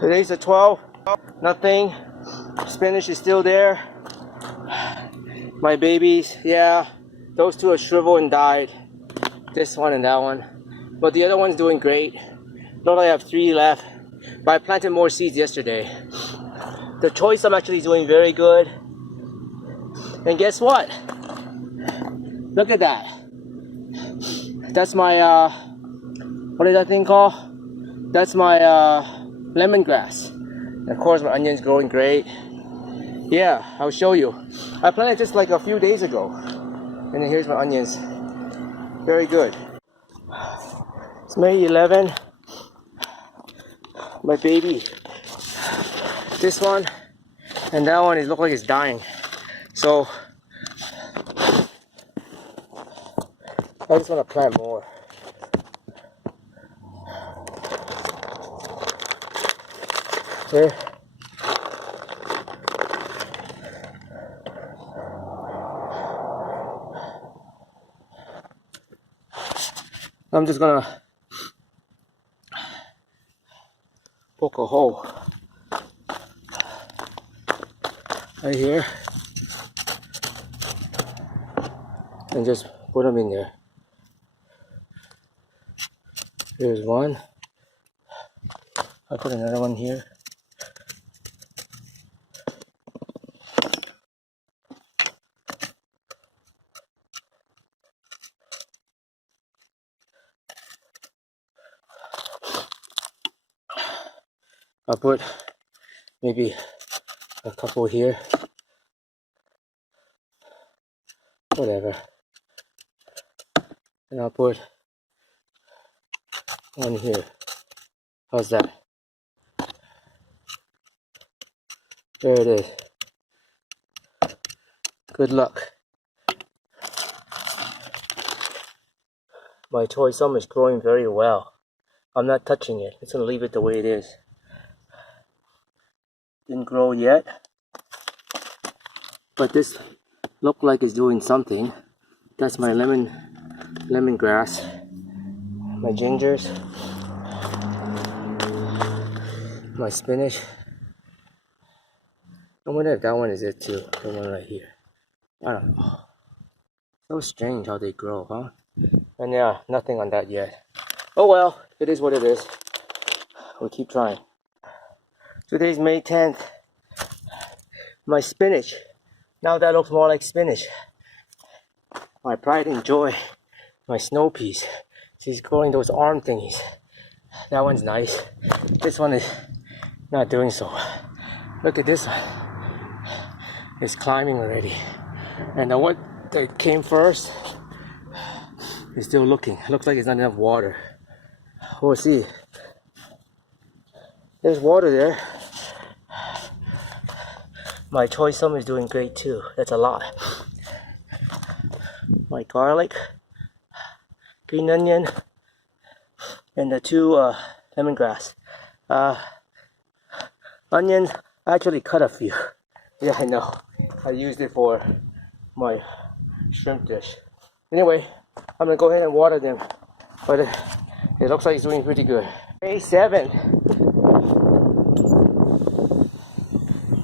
Today's the 12th. Nothing. Spinach is still there. My babies, yeah, those two are shriveled and died. This one and that one. But the other one's doing great. Not only I have 3 left, but I planted more seeds yesterday. The choice I'm actually doing very good. And guess what? Look at that. That's my, what is that thing called? That's my lemongrass. And of course my onion's growing great. Yeah, I'll show you. I planted just like a few days ago. And then here's my onions. Very good. It's May 11. My baby. This one and that one, it looks like it's dying. So I just want to plant more. There. I'm just gonna poke a hole right here and just put them in there. Here's one. I'll put another one here. I'll put maybe a couple here. Whatever. And I'll put one here. How's that? There it is. Good luck. My choi sum is growing very well. I'm not touching it. It's gonna leave it the way it is. Didn't grow yet, but this looked like it's doing something. That's my lemongrass, my gingers, my spinach. I wonder if that one is it too, the one right here. I don't know. So strange how they grow, huh? And yeah, nothing on that yet. Oh well, it is what it is. We'll keep trying. Today's May 10th. My spinach. Now that looks more like spinach. My pride and joy. My snow peas. She's growing those arm thingies. That one's nice. This one is not doing so. Look at this one. It's climbing already. And the one that came first is still looking. Looks like it's not enough water. We'll see. There's water there. My choi sum is doing great too. That's a lot. My garlic, green onion, and the 2 lemongrass. Onions, I actually cut a few. Yeah, I know. I used it for my shrimp dish. Anyway, I'm gonna go ahead and water them. But it looks like it's doing pretty good. Day 7.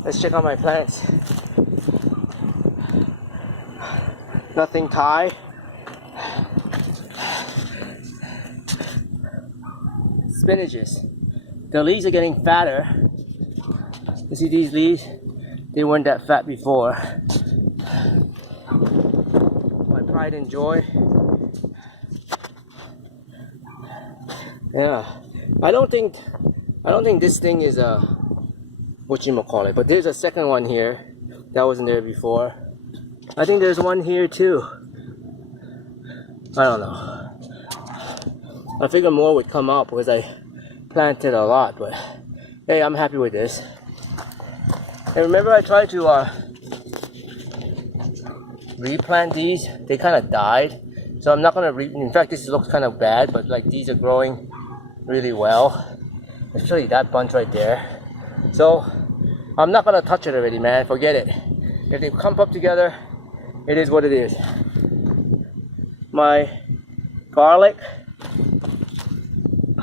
Let's check out my plants. Nothing Thai. Spinaches. The leaves are getting fatter. You see these leaves? They weren't that fat before. My pride and joy. Yeah. I don't think this thing is a whatchamacallit, but there's a second one here that wasn't there before. I think there's one here too. I don't know. I figured more would come up because I planted a lot, but hey, I'm happy with this. And remember I tried to replant these. They kind of died, so I'm not gonna in fact, this looks kind of bad, but like these are growing really well, especially that bunch right there. So I'm not gonna touch it already, man. Forget it. If they clump up together, it is what it is. My garlic,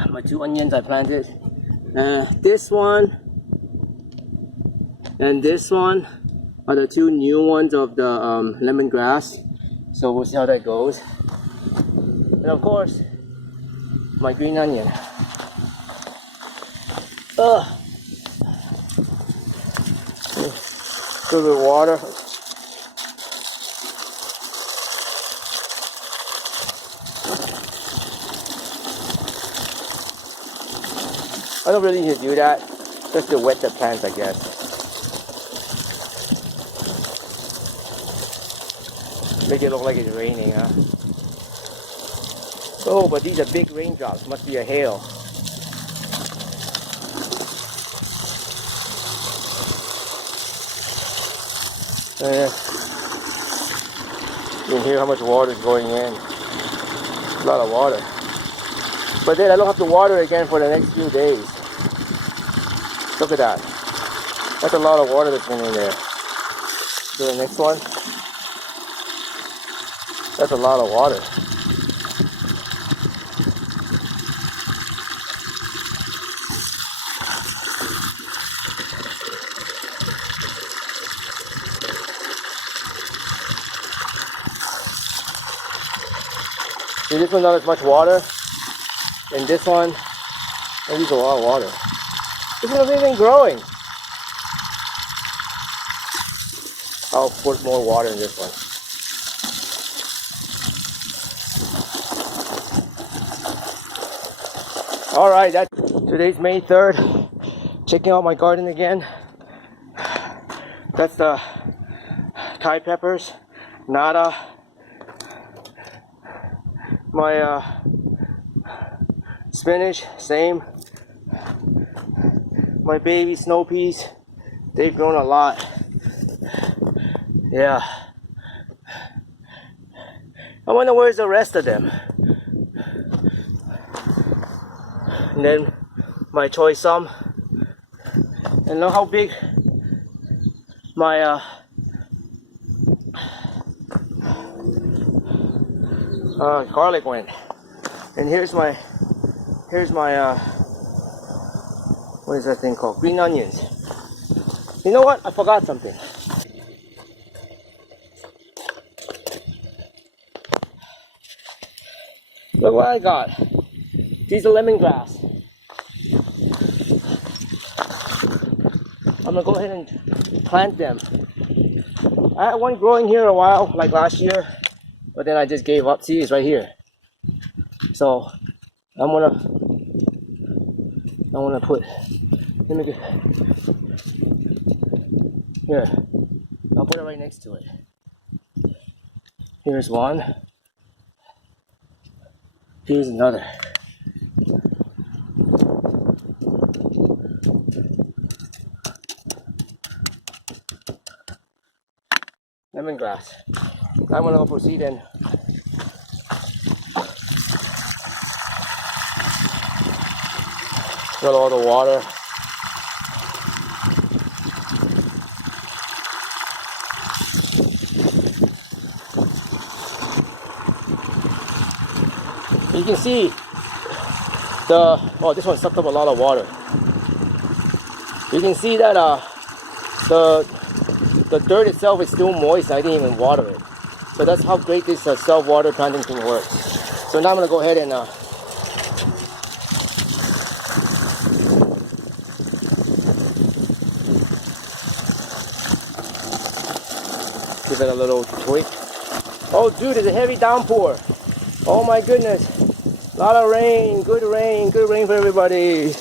my 2 onions I planted, This one and this one are the two new ones of the lemongrass. So we'll see how that goes. And of course, my green onion. A little bit of water. I don't really need to do that, just to wet the plants, I guess. Make it look like it's raining, huh? Oh, but these are big raindrops. Must be a hail. You can hear how much water is going in. A lot of water. But then I don't have to water again for the next few days. Look at that. That's a lot of water that's in there. Do the next one. That's a lot of water. See, this one not as much water. And this one, that needs a lot of water. This one isn't even growing. I'll put more water in this one. Alright, today's May 3rd. Checking out my garden again. That's the Thai peppers. Nada. My spinach, same. My baby snow peas, they've grown a lot. Yeah. I wonder where's the rest of them. And then my choi some. And look how big my garlic went. And here's my what is that thing called? Green onions. You know what? I forgot something. Look what I got. These are lemongrass. I'm gonna go ahead and plant them. I had one growing here a while, like last year, but then I just gave up. See, it's right here. So I'm gonna put. Let me get here. I'll put it right next to it. Here's one. Here's another. Lemongrass. I'm gonna go proceed and fill all the water. You can see this one sucked up a lot of water. You can see that the dirt itself is still moist. I didn't even water it. So that's how great this self-water planting thing works. So now I'm gonna go ahead and give it a little tweak. Oh dude, it's a heavy downpour. Oh my goodness. A lot of rain, good rain for everybody.